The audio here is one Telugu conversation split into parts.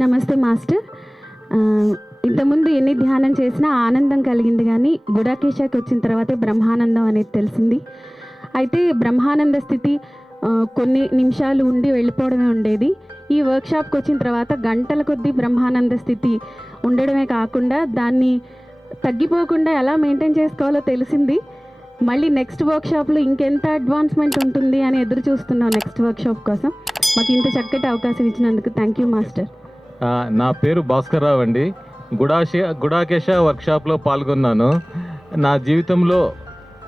నమస్తే మాస్టర్. ఇంతకుముందు ఎన్ని ధ్యానం చేసినా ఆనందం కలిగింది కానీ గుడాకేశాకి వచ్చిన తర్వాతే బ్రహ్మానందం అనేది తెలిసింది. అయితే బ్రహ్మానంద స్థితి కొన్ని నిమిషాలు ఉండి వెళ్ళిపోవడమే ఉండేది. ఈ వర్క్షాప్కి వచ్చిన తర్వాత గంటల కొద్దీ బ్రహ్మానంద స్థితి ఉండడమే కాకుండా దాన్ని తగ్గిపోకుండా ఎలా మెయింటైన్ చేసుకోవాలో తెలిసింది. మళ్ళీ నెక్స్ట్ వర్క్షాప్లో ఇంకెంత అడ్వాన్స్మెంట్ ఉంటుంది అని ఎదురు చూస్తున్నాం నెక్స్ట్ వర్క్షాప్ కోసం. మాకు ఇంత చక్కటి అవకాశం ఇచ్చినందుకు థ్యాంక్ యూ మాస్టర్. నా పేరు భాస్కర్ రావు అండి. గుడాష గుడాకేశ వర్క్షాప్లో పాల్గొన్నాను. నా జీవితంలో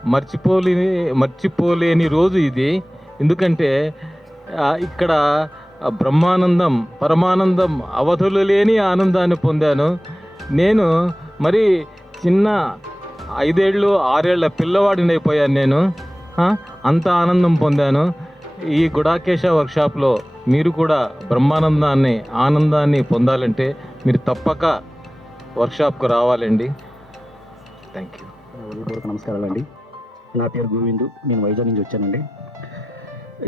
మర్చిపోలేని మర్చిపోలేని రోజు ఇది. ఎందుకంటే ఇక్కడ బ్రహ్మానందం పరమానందం అవధులు లేని ఆనందాన్ని పొందాను. నేను మరి చిన్న ఐదేళ్ళు ఆరేళ్ళ పిల్లవాడిని అయిపోయాను నేను. అంత ఆనందం పొందాను. ఈ గుడాకేశ వర్క్షాప్లో మీరు కూడా బ్రహ్మానందాన్ని ఆనందాన్ని పొందాలంటే మీరు తప్పక వర్క్షాప్కు రావాలండి. థ్యాంక్ యూ హృదయపూర్వక నమస్కారాలండి నా పేరు గోవిందు నేను వైజాగ్ నుంచి వచ్చానండి.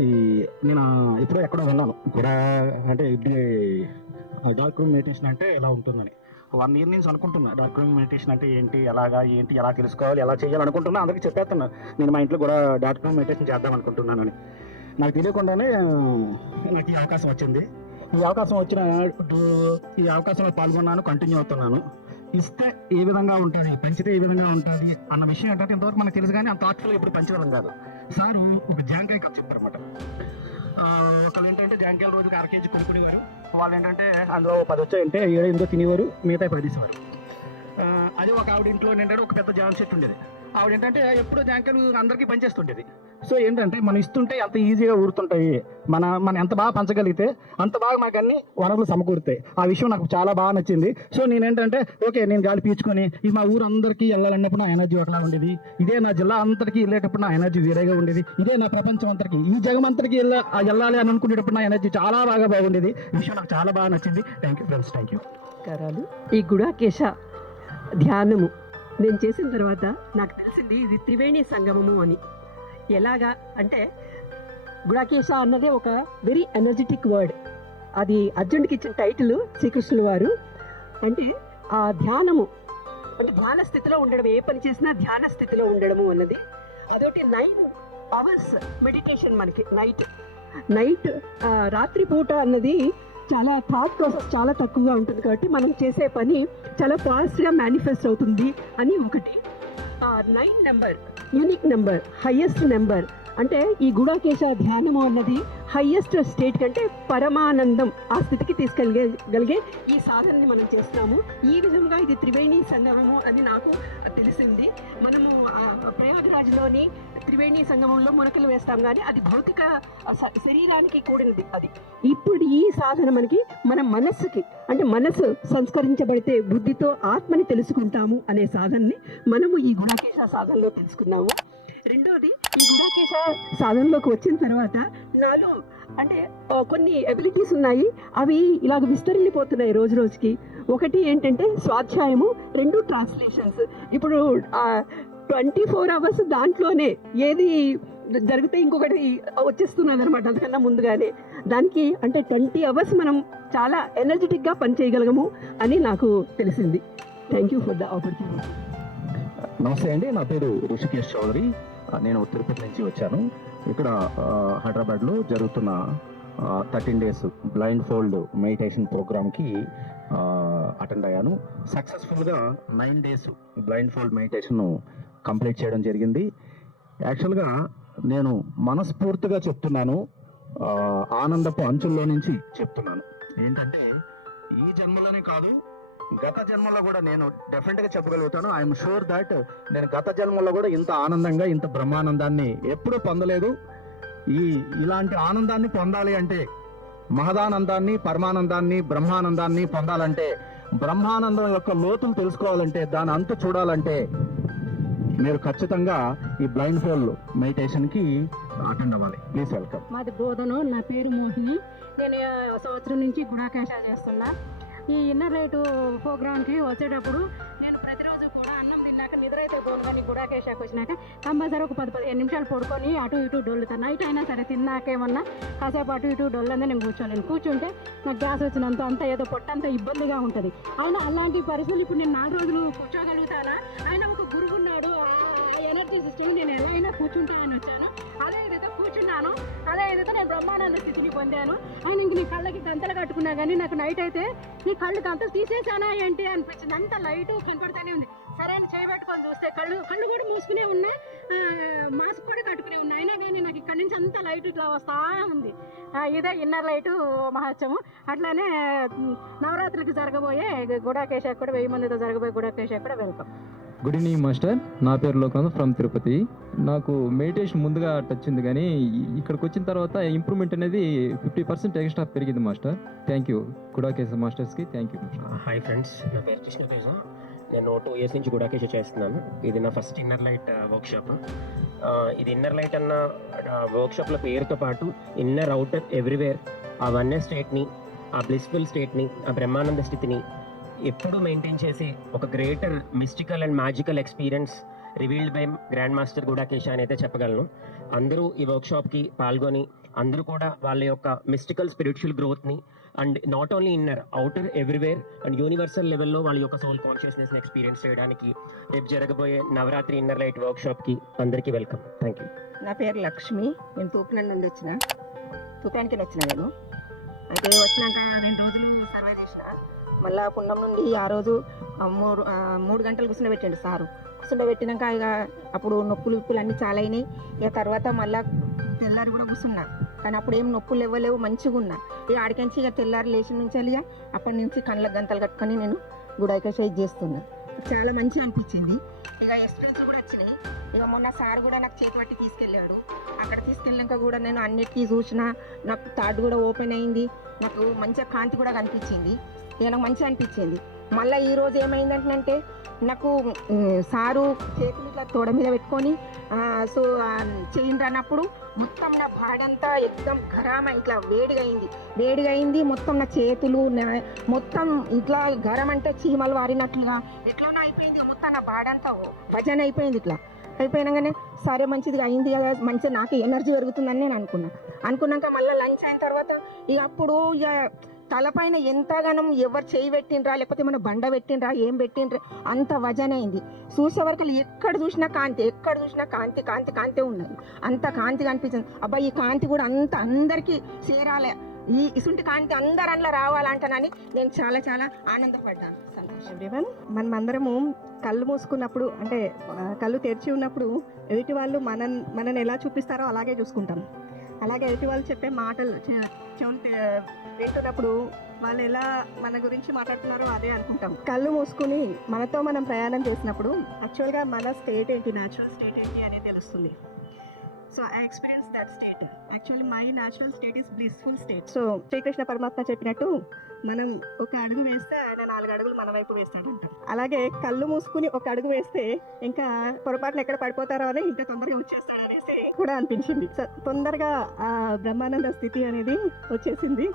ఈ నేను ఇప్పుడు ఎక్కడో విన్నాను కూడా అంటే డార్క్ రూమ్ మెడిటేషన్ అంటే ఎలా ఉంటుందని. వన్ ఇయర్ నుంచి అనుకుంటున్నా. డార్క్ రూమ్ మెడిటేషన్ అంటే ఏంటి ఎలాగా ఏంటి ఎలా తెలుసుకోవాలి ఎలా చేయాలి అనుకుంటున్నా అందరికీ చెప్పేస్తున్నా. నేను మా ఇంట్లో కూడా డార్క్ రూమ్ మెడిటేషన్ చేద్దాం అనుకుంటున్నానని. నాకు తెలియకుండానే నాకు ఈ అవకాశం వచ్చింది. ఈ అవకాశం వచ్చిన ఈ అవకాశంలో పాల్గొన్నాను కంటిన్యూ అవుతున్నాను. ఇస్తే ఏ విధంగా ఉంటుంది పెంచితే ఏ విధంగా ఉంటుంది అన్న విషయం ఏంటంటే ఇంతవరకు మనకు తెలుసు కానీ అంత థాట్ఫుల్ ఎప్పుడు పెంచగలం కాదు. సారు ఒక జాంకాయ కప్ చెప్పారు అనమాట ఒకళ్ళు ఏంటంటే జాంకాయల రోజుకి అర కేజీ కొనుక్కునేవారు. వాళ్ళు ఏంటంటే అందులో పది వచ్చాయంటే ఏడు ఎనిమిదో తినేవారు మిగతా పది తీసేవారు. అదే ఒక ఆవిడ ఇంట్లో ఏంటంటే ఒక పెద్ద జామ చెట్టు ఉండేది. ఆవిడ ఏంటంటే ఎప్పుడూ జాంకాయలు అందరికీ పనిచేస్తుండేది. సో ఏంటంటే మనం ఇస్తుంటే అంత ఈజీగా ఊరుతుంటాయి. మన మనం ఎంత బాగా పంచగలిగితే అంత బాగా మాకు అన్ని వనరులు సమకూరుతాయి. ఆ విషయం నాకు చాలా బాగా నచ్చింది. సో నేను ఏంటంటే ఓకే నేను గాలి పీల్చుకొని ఇది మా ఊరు వెళ్ళాలన్నప్పుడు నా ఎనర్జీ ఒకలా ఉండేది. ఇదే నా జిల్లా అంతటికి వెళ్ళేటప్పుడు నా ఎనర్జీ వేరేగా ఉండేది. ఇదే నా ప్రపంచం అంతటికి. ఈ జగం అంతటికి వెళ్ళ వెళ్ళాలి అని అనుకునేటప్పుడు నా ఎనర్జీ చాలా బాగా బాగుండేది. ఈ విషయం నాకు చాలా బాగా నచ్చింది. Thank you friends thank you. నమస్కారాలు ఈ గుడాకేశ ధ్యానము నేను చేసిన తర్వాత నాకు తెలిసింది ఇది త్రివేణి సంగమము అని. ఎలాగా అంటే గుడాకేశ అన్నదే ఒక వెరీ ఎనర్జెటిక్ వర్డ్ అది అర్జునుడికి ఇచ్చిన టైటిల్ శ్రీకృష్ణుల వారు. అంటే ఆ ధ్యానము అంటే ధ్యాన స్థితిలో ఉండడం ఏ పని చేసినా ధ్యాన స్థితిలో ఉండడము అన్నది. అదొకటి నైన్ అవర్స్ మెడిటేషన్ మనకి నైట్ నైట్ రాత్రి పూట అన్నది చాలా థాట్ ప్రాసెస్ చాలా తక్కువగా ఉంటుంది కాబట్టి మనం చేసే పని చాలా ఫాస్ట్గా మేనిఫెస్ట్ అవుతుంది అని ఒకటి. Nine number unique number highest number అంటే ఈ గుడాకేశ ధ్యానము అన్నది హయ్యెస్ట్ స్టేట్ కంటే పరమానందం ఆ స్థితికి తీసుకెళ్ళగలిగే ఈ సాధనని మనం చేస్తున్నాము. ఈ విధంగా ఇది త్రివేణి సంగమము అని నాకు తెలిసింది. మనము ఆ ప్రయాగరాజ్లోని త్రివేణి సంగమంలో మునకలు వేస్తాం కానీ అది భౌతిక శరీరానికి కూడినది అది. ఇప్పుడు ఈ సాధన మనకి మన మనస్సుకి అంటే మనస్సు సంస్కరించబడితే బుద్ధితో ఆత్మని తెలుసుకుంటాము అనే సాధనని మనము ఈ గుణకేశ సాధనలో తెలుసుకున్నాము. రెండోది ఈ గుణాకేశ సాధనలోకి వచ్చిన తర్వాత నాలో అంటే కొన్ని ఎబిలిటీస్ ఉన్నాయి. అవి ఇలాగ విస్తరిల్లిపోతున్నాయి రోజు రోజుకి. ఒకటి ఏంటంటే స్వాధ్యాయము రెండు ట్రాన్స్లేషన్స్ ఇప్పుడు ట్వంటీ ఫోర్ అవర్స్ దాంట్లోనే ఏది జరిగితే ఇంకొకటి వచ్చేస్తున్నది అనమాట అంతకన్నా ముందుగానే. దానికి అంటే ట్వంటీ అవర్స్ మనం చాలా ఎనర్జెటిక్గా పనిచేయగలగము అని నాకు తెలిసింది. Thank you for the opportunity నమస్తే అండి నా పేరు ఋషికేష్ చౌదరి. నేను తిరుపతి నుంచి వచ్చాను. ఇక్కడ హైదరాబాద్లో జరుగుతున్న thirteen days blindfold meditation ప్రోగ్రామ్కి అటెండ్ అయ్యాను. సక్సెస్ఫుల్గా nine days blindfold meditation complete చేయడం జరిగింది. యాక్చువల్గా నేను మనస్ఫూర్తిగా చెప్తున్నాను. ఆనందపు అంచుల్లో నుంచి చెప్తున్నాను. ఏంటంటే ఈ జన్మలోనే కాదు గత జన్మలో కూడా నేను డెఫినెట్గా చెప్పగలుగుతాను. ఐఎమ్ షూర్ దట్ నేను గత జన్మలో కూడా ఇంత ఆనందంగా ఇంత బ్రహ్మానందాన్ని ఎప్పుడూ పొందలేదు. ఈ ఇలాంటి ఆనందాన్ని పొందాలి అంటే మహదానందాన్ని పరమానందాన్ని బ్రహ్మానందాన్ని పొందాలంటే బ్రహ్మానందం యొక్క లోతులు తెలుసుకోవాలంటే దాని అంతు చూడాలంటే మీరు ఖచ్చితంగా ఈ బ్లైండ్ ఫోల్ మెడిటేషన్కి అటెండ్ అవ్వాలి. ప్లీజ్ వెల్కమ్ మాది బోధను నా పేరు మోహిని. నేను సంవత్సరం నుంచి గుణాకేశ చేస్తున్నా. ఈ ఇన్నర్ రేటు ప్రోగ్రామ్కి వచ్చేటప్పుడు నేను ప్రతిరోజు కూడా అన్నం తిన్నాక నిద్ర అయితే పోను కానీ గుడాకేశాకి వచ్చినాక కంపల్సరీ ఒక పది పదిహేను నిమిషాలు పడుకొని అటు ఇటు డొల్లుతాను నైట్ అయినా సరే తిన్నాకేమన్నా కాసేపు అటు ఇటు డొల్లందే నేను కూర్చోలేను. కూర్చుంటే నాకు గ్యాస్ వచ్చినంత అంత ఏదో పొట్టంత ఇబ్బందిగా ఉంటుంది. అయినా అలాంటి పరిస్థితులు ఇప్పుడు నేను నాలుగు రోజులు కూర్చోగలుగుతానా? ఆయన ఒక గురువు ఉన్నాడు ఆ ఎనర్జీ సిస్టమ్ నేను ఎలా అయినా కూర్చుంటానని వచ్చాను? అదే విధంగా కూర్చున్నాను అదే విధంగా నేను బ్రహ్మానంద స్థితిని పొందాను అండ్ ఇంక నీ కళ్ళకి గంతలు కట్టుకున్నా కానీ నాకు నైట్ అయితే నీ కళ్ళు గంతలు తీసేసానా ఏంటి అనిపించింది. అంత లైట్ కనపడుతూనే ఉంది. సరే అని చేయబెట్టుకొని చూస్తే కళ్ళు కళ్ళు కూడా మూసుకునే ఉన్నా మాస్క్ కూడా కట్టుకునే ఉన్నా. అయినా కానీ నాకు ఇక్కడ నుంచి అంత లైట్ ఇట్లా వస్తా ఉంది. ఇదే ఇన్నర్ లైటు మహత్సము అట్లానే నవరాత్రికి జరగబోయే గుడాకేశ కూడా వెయ్యి మందితో జరగబోయే గుడాకేశ కూడా వెళ్తాం గుడ్ ఈవినింగ్ మాస్టర్ నా పేరు లోకనాథ్ ఫ్రమ్ తిరుపతి. నాకు మెడిటేషన్ ముందుగా టచ్ ఉంది కానీ ఇక్కడికి వచ్చిన తర్వాత ఇంప్రూవ్మెంట్ అనేది ఫిఫ్టీ పర్సెంట్ ఎక్స్ట్రా పెరిగింది మాస్టర్ థ్యాంక్ యూ గుడాకేశ మాస్టర్స్కి థ్యాంక్ యూ హాయ్ ఫ్రెండ్స్ నా పేరు కృష్ణతేజ నేను టూ ఇయర్స్ నుంచి గుడాకేశ చేస్తున్నాను. ఇది నా ఫస్ట్ ఇన్నర్ లైట్ వర్క్షాప్ ఇది ఇన్నర్ లైట్ అన్న uh, వర్క్షాప్ల పేరుతో పాటు ఇన్నర్ అవుటర్ ఎవ్రీవేర్ ఆ వన్నెస్ స్టేట్ని ఆ బ్లిస్ఫుల్ స్టేట్ని ఆ బ్రహ్మానంద స్థితిని ఎప్పుడూ మెయింటైన్ చేసి ఒక greater mystical and magical experience revealed by grand master Gudakesha అని అయితే చెప్పగలను. అందరూ ఈ వర్క్షాప్కి పాల్గొని అందరూ కూడా వాళ్ళ యొక్క mystical spiritual గ్రోత్ని and not only inner outer everywhere and universal లెవెల్లో వాళ్ళ యొక్క సోల్ కాన్షియస్నెస్ని ఎక్స్పీరియన్స్ చేయడానికి రేపు జరగబోయే నవరాత్రి ఇన్నర్ లైట్ వర్క్షాప్కి అందరికీ వెల్కమ్ థ్యాంక్ యూ నా పేరు లక్ష్మి. నేను తూపులండి నుండి వచ్చిన. తూపానికి వచ్చిన నేను? అయితే వచ్చినాక రెండు రోజులు మళ్ళీ పున్నం నుండి ఆ రోజు మూడు మూడు గంటలు కూర్చుండబెట్టండి సారు. కూర్చుండబెట్టినాక ఇక అప్పుడు నొప్పులు విప్పులు అన్నీ చాలా అయినాయి ఇక తర్వాత మళ్ళీ తెల్లారి కూడా కూర్చున్నా. కానీ అప్పుడు ఏం నొప్పులు ఇవ్వలేవు మంచిగా ఉన్నా. ఇక ఆడికించి ఇక తెల్లారి లేచి నుంచి ఇక అప్పటి నుంచి కళ్ళకు గంతలు కట్టుకొని నేను గుడాయిక ఇది చేస్తున్నా. చాలా మంచిగా అనిపించింది. ఇక ఎక్స్పీరియన్స్ కూడా వచ్చినాయి. ఇక మొన్న సార్ కూడా నాకు చేతి పట్టి తీసుకెళ్ళాడు. అక్కడ తీసుకెళ్ళాక కూడా నేను అన్నిటికీ చూసిన నాకు థాట్ కూడా ఓపెన్ అయింది. నాకు మంచిగా కాంతి కూడా కనిపించింది. ఇక నాకు మంచిగా అనిపించింది. మళ్ళీ ఈరోజు ఏమైందంటే నాకు సారు చేతులు ఇట్లా తోడ మీద పెట్టుకొని సో చేయండి అన్నప్పుడు మొత్తం నా బాడంతా ఎక్దం గరం ఇట్లా వేడిగా అయింది వేడిగా అయింది మొత్తం నా చేతులు నా- మొత్తం ఇట్లా గరం అంటే చీమలు వారినట్లుగా. ఎట్లనో అయిపోయింది మొత్తం నా బాడంతా భజన అయిపోయింది ఇట్లా. అయిపోయినాగానే సరే మంచిది అయింది కదా మంచిగా నాకు ఎనర్జీ పెరుగుతుందని నేను అనుకున్నా. అనుకున్నాక మళ్ళీ లంచ్ అయిన తర్వాత ఇక అప్పుడు ఇక తలపైన ఎంతగానం ఎవరు చేయి పెట్టిండ్రా లేకపోతే మన బండ పెట్టిండ్రా ఏం పెట్టిండ్రా అంత వజన అయింది. చూసే వరకు ఎక్కడ చూసినా కాంతి ఎక్కడ చూసినా కాంతి కాంతి కాంతి ఉన్నది. అంత కాంతి కనిపించింది అబ్బాయి ఈ కాంతి కూడా అంత అందరికీ చేరాలి. ఈ ఇసుంటి కాంతి అందరు అందులో రావాలంటానని నేను చాలా చాలా ఆనందపడ్డాను. సంతోషం. ఎవ్రీవన్ మనం అందరము కళ్ళు మూసుకున్నప్పుడు అంటే కళ్ళు తెరిచి ఉన్నప్పుడు ఎదుటి వాళ్ళు మనం మనని ఎలా చూపిస్తారో అలాగే చూసుకుంటాం. అలాగే ఎదుటి వాళ్ళు చెప్పే మాటలు చెవులు వింటున్నప్పుడు వాళ్ళు ఎలా మన గురించి మాట్లాడుతున్నారో అదే అనుకుంటాం. కళ్ళు మూసుకుని మనతో మనం ప్రయాణం చేసినప్పుడు యాక్చువల్గా మన స్టేట్ ఏంటి న్యాచురల్ స్టేట్ ఏంటి అనేది తెలుస్తుంది. So I experience that state. Actually my natural state is blissful state so Sri Krishna పరమాత్మ చెప్పినట్టు మనం ఒక అడుగు వేస్తే ఆయన మన వైపు వేస్తాడంట అలాగే కళ్ళు మూసుకుని ఒక అడుగు వేస్తే ఇంకా పొరపాటున ఎక్కడ పడిపోతారో అని ఇంకా తొందరగా వచ్చేస్తాడనేసి కూడా అనిపించింది. తొందరగా ఆ బ్రహ్మానంద స్థితి అనేది వచ్చేసింది.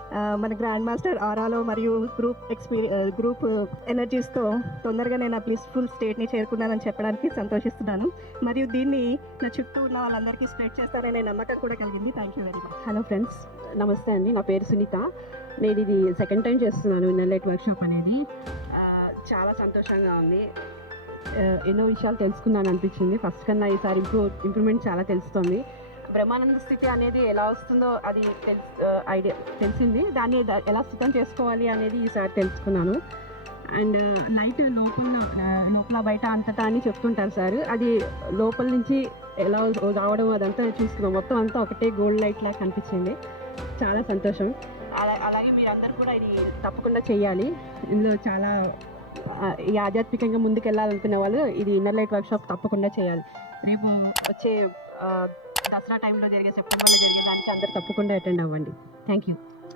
మన గ్రాండ్ మాస్టర్ ఆరాలో మరియు గ్రూప్ ఎక్స్పీరియన్ గ్రూప్ ఎనర్జీస్తో తొందరగా నేను ఆ బ్లిస్ఫుల్ స్టేట్ని చేరుకున్నానని చెప్పడానికి సంతోషిస్తున్నాను. మరియు దీన్ని నా చుట్టూ ఉన్న వాళ్ళందరికీ స్ప్రెడ్ చేస్తారనే నమ్మకం కూడా కలిగింది. Thank you very much hello friends నమస్తే అండి. నా పేరు సునీత. నేను ఇది సెకండ్ టైం చేస్తున్నాను. ఇన్నర్లైట్ వర్క్షాప్ అనేది. చాలా సంతోషంగా ఉంది. ఎన్నో విషయాలు తెలుసుకున్నాను అనిపించింది. ఫస్ట్ కన్నా ఈసారి ఇంప్రూవ్ ఇంప్రూవ్మెంట్ చాలా తెలుస్తుంది. బ్రహ్మానంద స్థితి అనేది ఎలా వస్తుందో అది తెలుసు ఐడియా తెలిసింది. దాన్ని ఎలా సిద్ధం చేసుకోవాలి అనేది ఈసారి తెలుసుకున్నాను. అండ్ లైట్ లోపల లోపల బయట అంతటా అని చెప్తుంటారు సార్. అది లోపల నుంచి ఎలా రావడం అదంతా చూసుకున్నాం. మొత్తం అంతా ఒకటే గోల్డ్ లైట్ లాగా కనిపించింది. చాలా సంతోషం. అలా అలాగే మీరందరూ కూడా ఇది తప్పకుండా చేయాలి. ఇందులో చాలా ఈ ఆధ్యాత్మికంగా ముందుకెళ్ళాలనుకునే వాళ్ళు ఇది ఇన్నర్ లైట్ వర్క్షాప్ తప్పకుండా చేయాలి. రేపు వచ్చే దసరా టైంలో జరిగే సెప్టెంబర్లో జరిగే దానికి అందరు తప్పకుండా అటెండ్ అవ్వండి. Thank you.